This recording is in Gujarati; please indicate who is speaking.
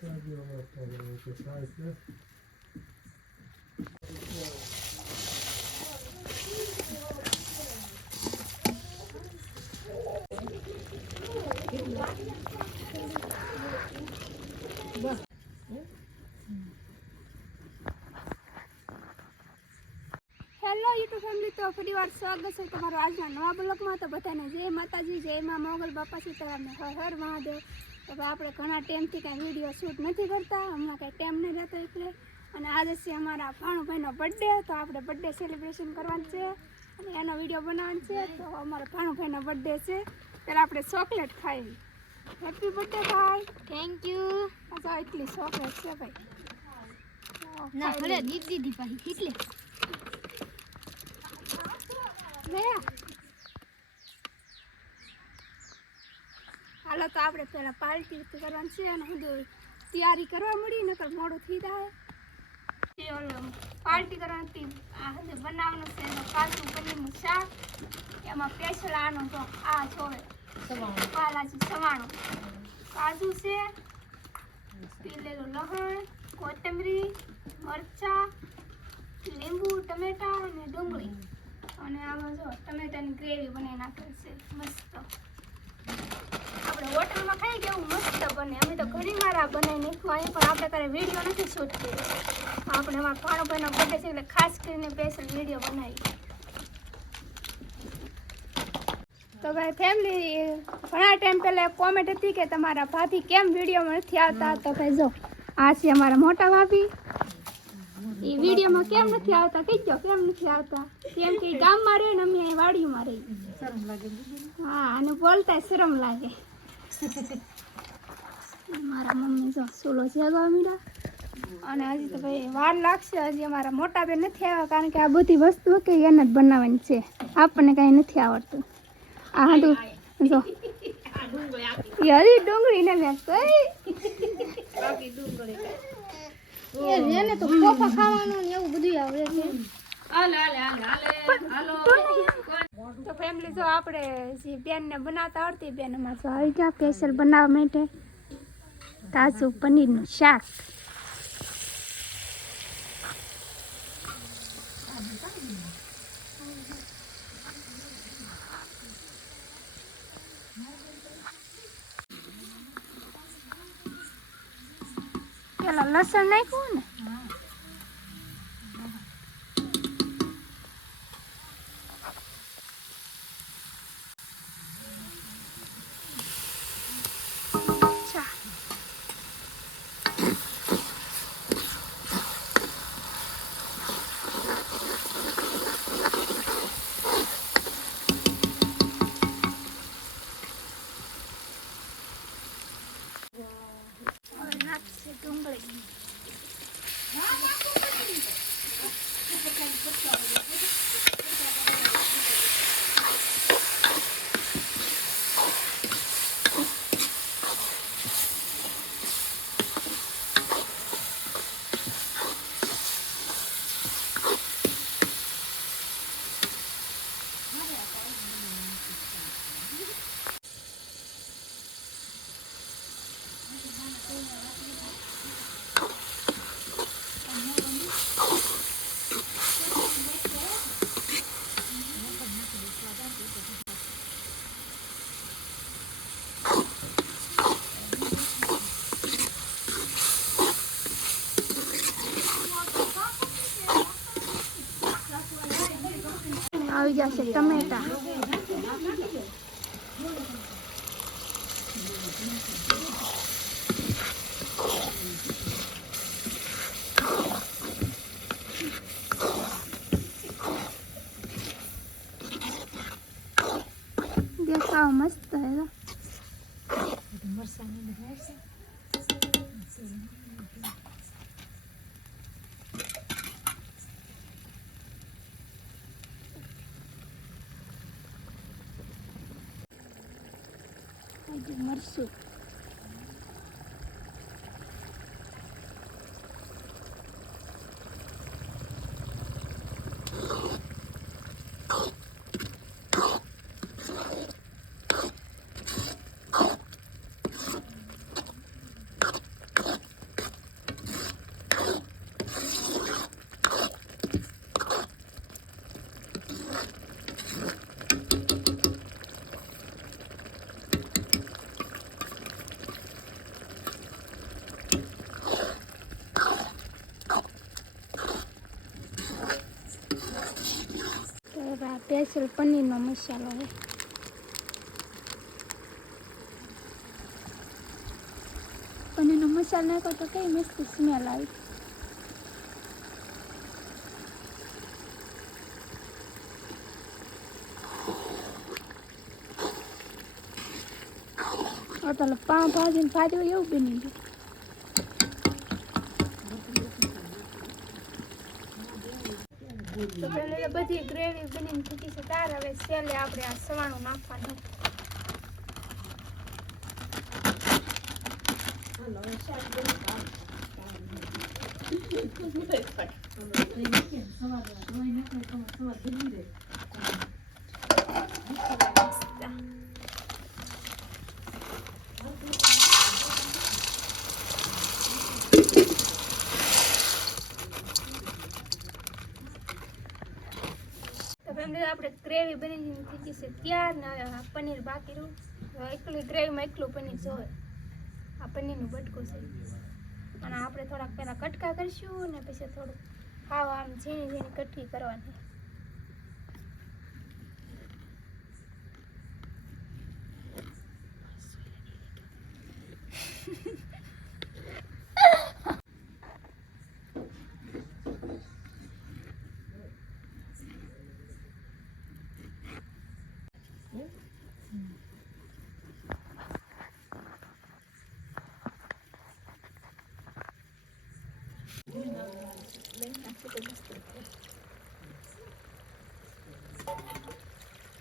Speaker 1: હેલો યુટ્યુબ ફેમિલી તો ફરી વાર સ્વાગત છે તમારું આજના નવા બ્લોગમાં. તો બધાને જય માતાજી, જય મા, મોગલ બાપા સીતારામને હર હર મહાદેવ. ભાઈ આપણે ઘણા ટાઈમથી કાંઈ વીડિયો શૂટ નથી કરતા હમણાં કાંઈ ટાઈમ નહીં રહેતો એટલે. અને આજે છે અમારા ભાણુભાઈનો બર્થડે તો આપણે બર્થડે સેલિબ્રેશન કરવાનું છે. અને એનો વીડિયો બનાવવાનો છે તો અમારો ભાણુભાઈનો બર્થડે છે. ત્યારે આપણે ચોકલેટ ખાઈ હેપી બર્થડે ભાઈ.
Speaker 2: થેન્ક યુ
Speaker 1: અચ્છા એટલી ચોકલેટ છે ભાઈ.
Speaker 2: ના ભલે દીધી દીધી ભાઈ એટલે.
Speaker 1: લે. હાલો તો આપણે પહેલાં પાર્ટી કરવાની છે અને બધું તૈયારી કરવા મળી નકર મોડું થઈ જાય. પાર્ટી કરવાની હતી બનાવવાનું છે કાજુ પનીરનું શાક. એમાં સ્પેશિયલ આનો તો આ જોવે પાલાજી સવાણું. કાજુ છે પીલેલું લહણ કોથમરી મરચાં લીંબુ ટમેટા અને ડુંગળી. અને આમાં જો ટમેટાની ગ્રેવી બનાવી નાખેલ છે. મસ્ત. હોટલમાં ખાઈ કેવું મસ્ત બને. અમે તો ઘણી વાર આ બનાવી નાખ્યું પણ આપણે ત્યારે વીડિયો નથી શૂટ આપણે અમારા ભાણોભાઈનો બર્થડે છે, એટલે ખાસ કરીને સ્પેશિયલ વીડિયો બનાવી. તો ભાઈ ફેમિલી ઘણા ટાઈમ પહેલાં કોમેન્ટ હતી કે તમારા ભાભી કેમ વિડીયોમાં નથી આવતા? તો ભાઈ જો, આ છે અમારા મોટા ભાભી. એ વિડીયોમાં કેમ નથી આવતા? કહીજો કેમ નથી આવતા? કેમ કે ગામમાં રહે ને અમે વાડીમાં રહી હા, અને બોલતા શરમ લાગે. મારા મમ્મી જો સોલો જગવા મીડા અને હજી તો ભાઈ વાર લાગશે હજી અમારા મોટા બેન નથી આવ્યા કારણ કે આ બધી વસ્તુ કે એને જ બનાવવાની છે. આપણને કાંઈ નથી આવડતું. આ હાડું જો. એ હજી ડુંગળી ને મેં કઈ
Speaker 2: એને તો પોપા ખાવાનું ને એવું બધું આવડે છે.
Speaker 1: તો ફેમિલી જો આપણે જે બેનને બનાવતા આવડતી બેન અમારે જો આવી ગયા સ્પેશિયલ બનાવવા માટે. તાજું પનીરનું શાક. પેલા લસણ નાખ્યું ને? આવી જશે ટમેટા દેખાવ મસ્ત હે લો. હજી મરસું સ્પેશિયલ પનીરનો મસાલો છે પનીરનો મસાલો નાખો તો કઈ મસ્ત સ્મેલ આવી. અત્યારે પાઉં ભાજીને ભાજ્યું એવું બની ગયું. તો પેલે બધી ગ્રેવી બનીને થઈ છે તાર હવે છેલ્લે આપણે આ સવાણું નાખવાનું તો ફેમિલી આપણે ગ્રેવી બની થઈ છે ત્યાર ને પનીર બાકી રહ્યું. એકલી ગ્રેવીમાં એકલું પનીર જોવે. આ પનીરનું બટકું છે. અને આપણે થોડાક પહેલાં કટકા કરીશું ને પછી થોડુંક ખાવા આમ ઝીણી ઝીણી કટકી કરવાની.
Speaker 3: Thank કંટાળો